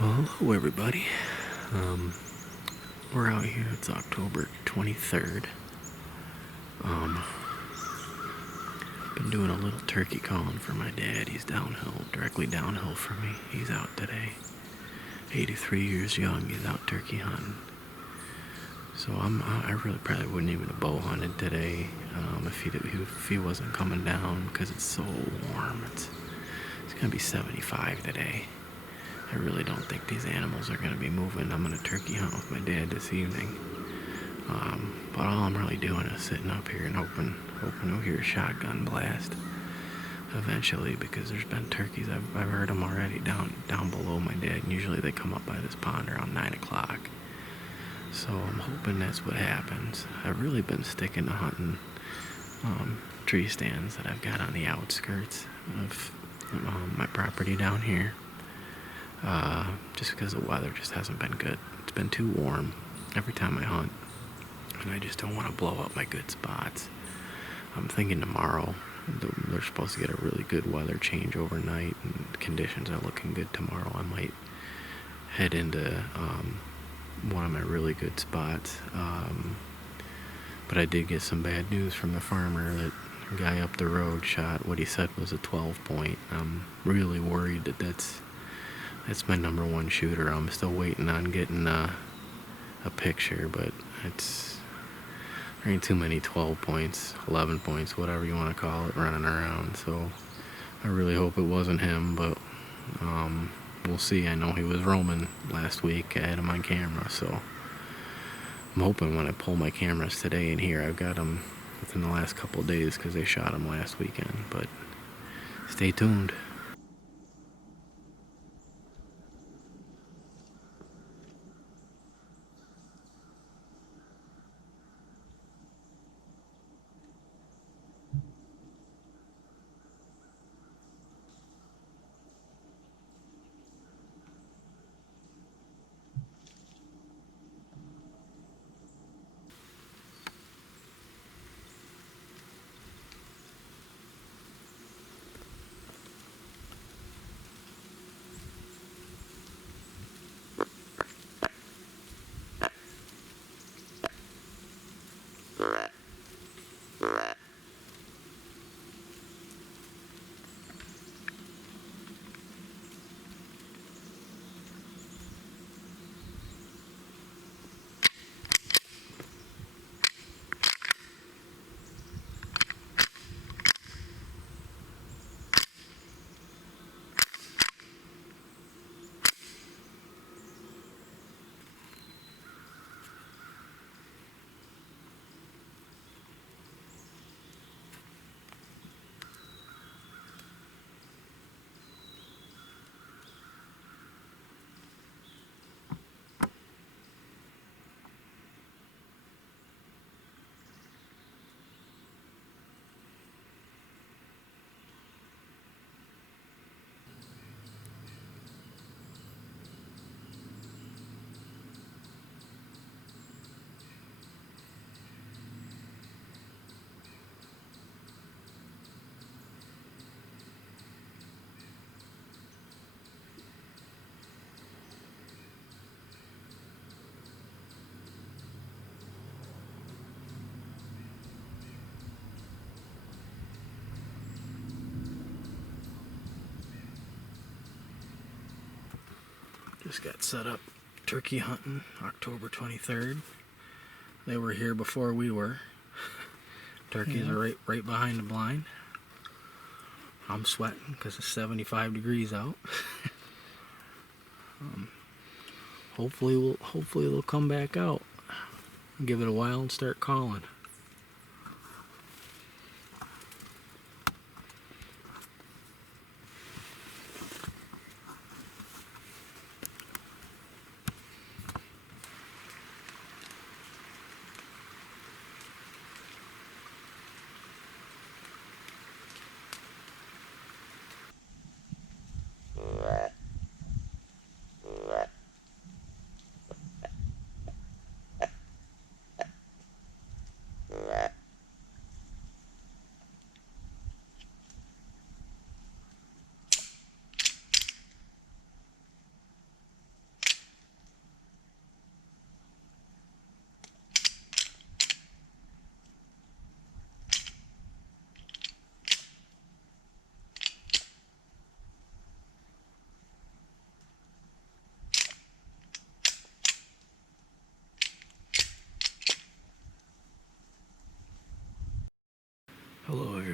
Well, hello everybody. We're out here. It's October 23rd. Been doing a little turkey calling for my dad. He's downhill, directly downhill from me. He's out today. 83 years young. He's out turkey hunting. So I really probably wouldn't even have bow hunted today if he wasn't coming down because it's so warm. It's gonna be 75 today. I really don't think these animals are going to be moving. I'm going to turkey hunt with my dad this evening. But all I'm really doing is sitting up here and hoping we'll hear a shotgun blast eventually, because there's been turkeys. I've heard them already down below my dad, and usually they come up by this pond around 9 o'clock. So I'm hoping that's what happens. I've really been sticking to hunting tree stands that I've got on the outskirts of my property down here. Just because the weather just hasn't been good. It's been too warm every time I hunt, and I just don't want to blow up my good spots. I'm thinking tomorrow, they're supposed to get a really good weather change overnight, and conditions are looking good tomorrow. I might head into one of my really good spots. But I did get some bad news from the farmer that a guy up the road shot what he said was a 12 point. I'm really worried that's my number one shooter. I'm still waiting on getting a picture, but there ain't too many 12 points, 11 points, whatever you want to call it, running around. So I really hope it wasn't him, but we'll see. I know he was roaming last week. I had him on camera, so I'm hoping when I pull my cameras today in here, I've got him within the last couple of days, because they shot him last weekend. But stay tuned. Just got set up turkey hunting October 23rd. They were here before we were. Turkeys are right behind the blind. I'm sweating because it's 75 degrees out. Hopefully they'll come back out. Give it a while and start calling.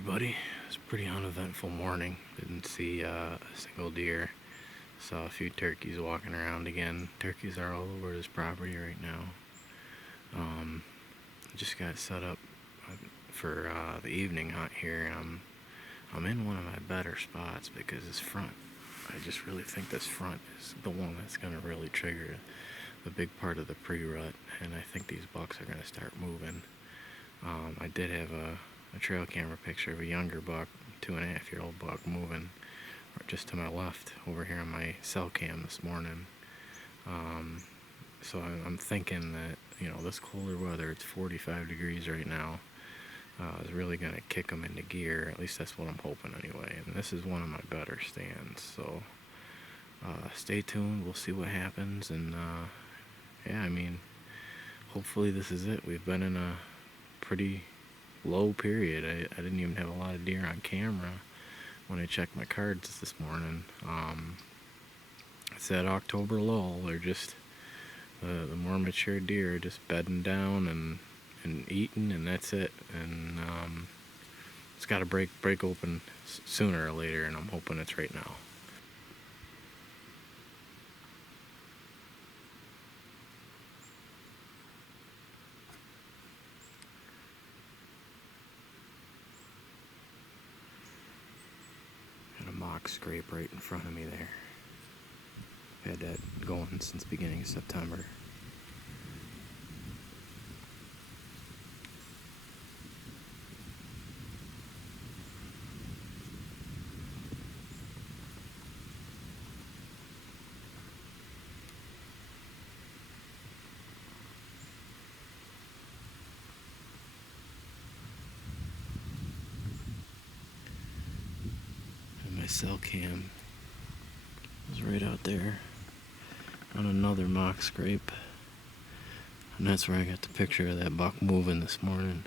everybody. It's a pretty uneventful morning. Didn't see a single deer. Saw a few turkeys walking around again. Turkeys are all over this property right now. Just got set up for the evening hunt here, and I'm in one of my better spots because this front, I just really think this front is the one that's going to really trigger the big part of the pre-rut, and I think these bucks are going to start moving. I did have a trail camera picture of a younger buck, 2.5-year-old buck, moving just to my left over here on my cell cam this morning. So I'm thinking that, this colder weather, it's 45 degrees right now, is really going to kick them into gear. At least that's what I'm hoping anyway. And this is one of my better stands. So stay tuned. We'll see what happens. And hopefully this is it. We've been in a pretty low period. I didn't even have a lot of deer on camera when I checked my cards this morning. It's that October lull. They're just the more mature deer just bedding down and eating, and that's it. And it's got to break open sooner or later, and I'm hoping it's right now. Got a mock scrape right in front of me there. Had that going since beginning of September. And my cell cam was right out there on another mock scrape, and that's where I got the picture of that buck moving this morning.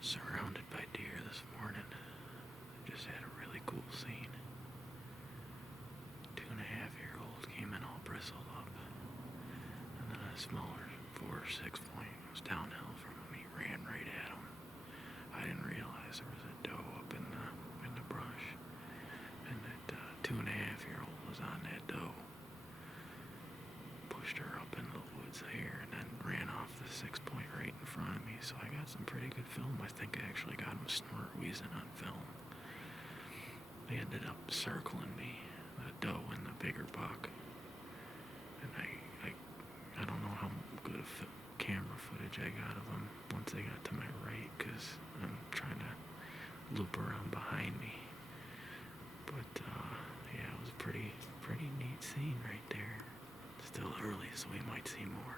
Surrounded by deer this morning. Just had a really cool scene. 2.5-year-old came in all bristled up, and then a smaller 4 or 6 point was downhill from him. He ran right at him. I didn't realize there was a doe up in the brush, and that 2.5-year-old was on that doe. Pushed her up into the woods here, and then ran off the 6 point right in front of me. So I got some pretty good film. I think I actually got him snort wheezing on film. They ended up circling me, the doe and the bigger buck. And I don't know how good of camera footage I got of them once they got to my right, because I'm trying to loop around behind me. But yeah, it was a pretty neat scene right there. Still early, so we might see more.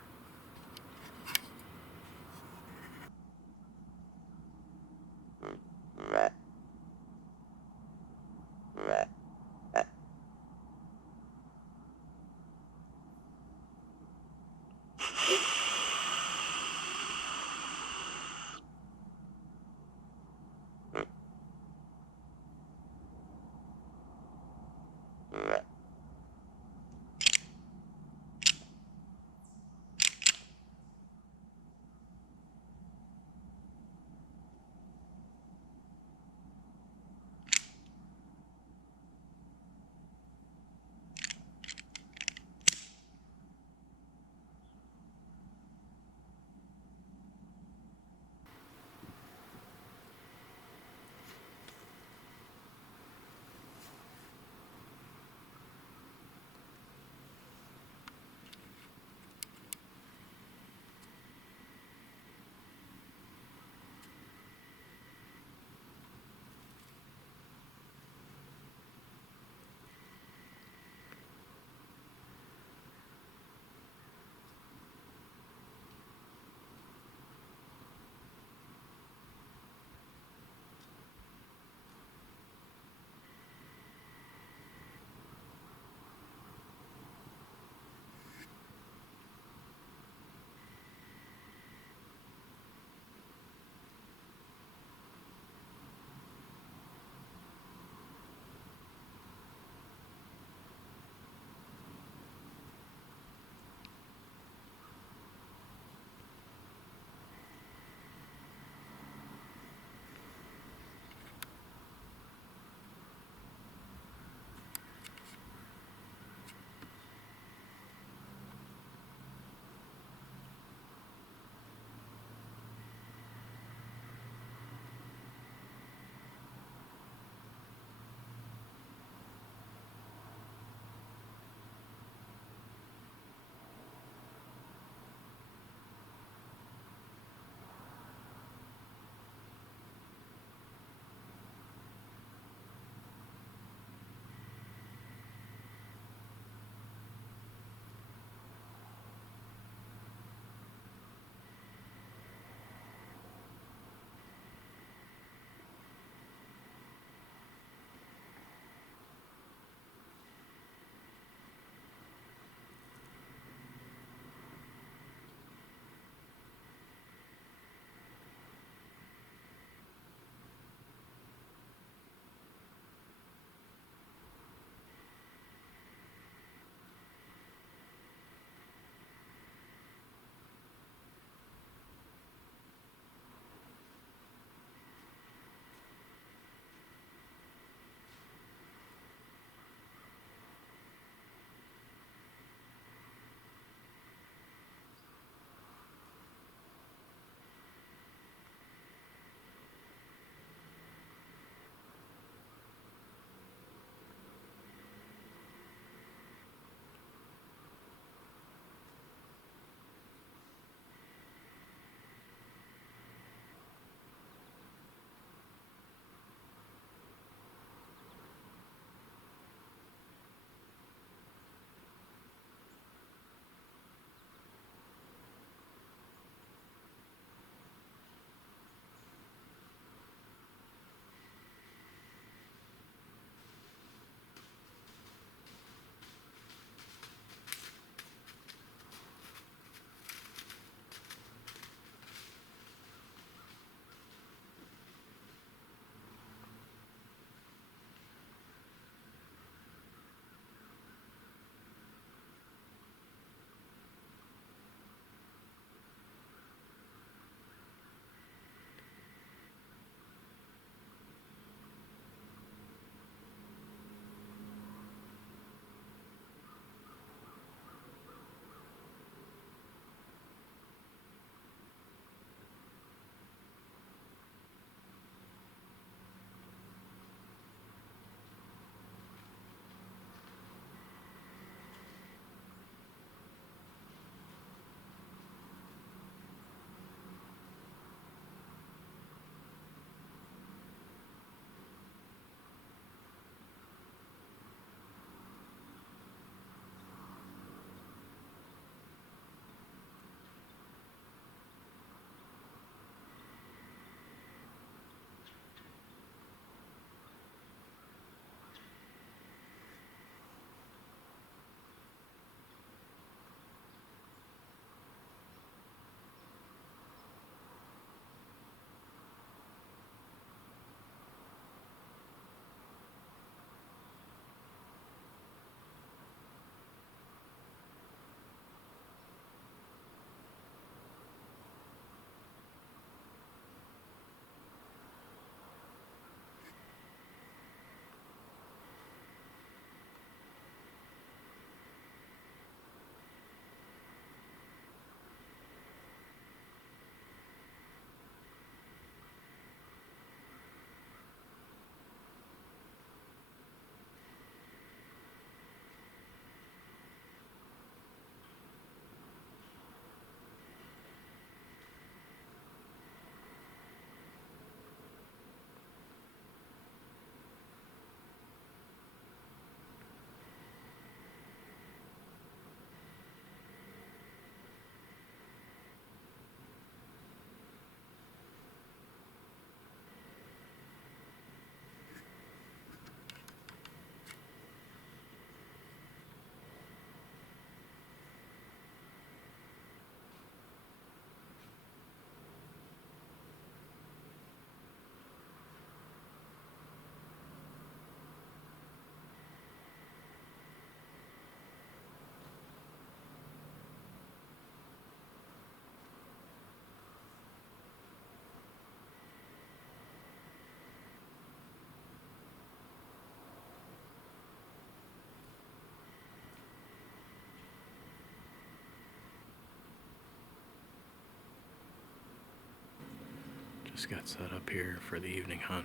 Just got set up here for the evening hunt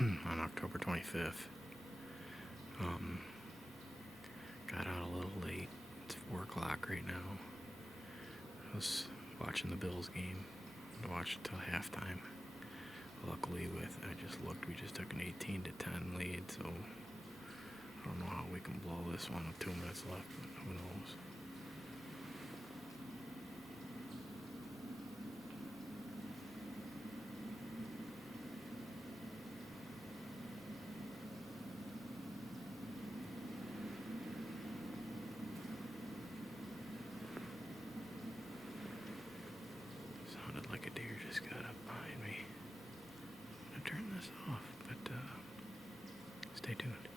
on October 25th. Got out a little late. It's 4 o'clock right now. I was watching the Bills game. I watched it till halftime. Luckily, I just looked, we just took an 18-10 lead, so I don't know how we can blow this one with 2 minutes left, but who knows. Sounded like a deer just got up behind me. I'm gonna turn this off, but stay tuned.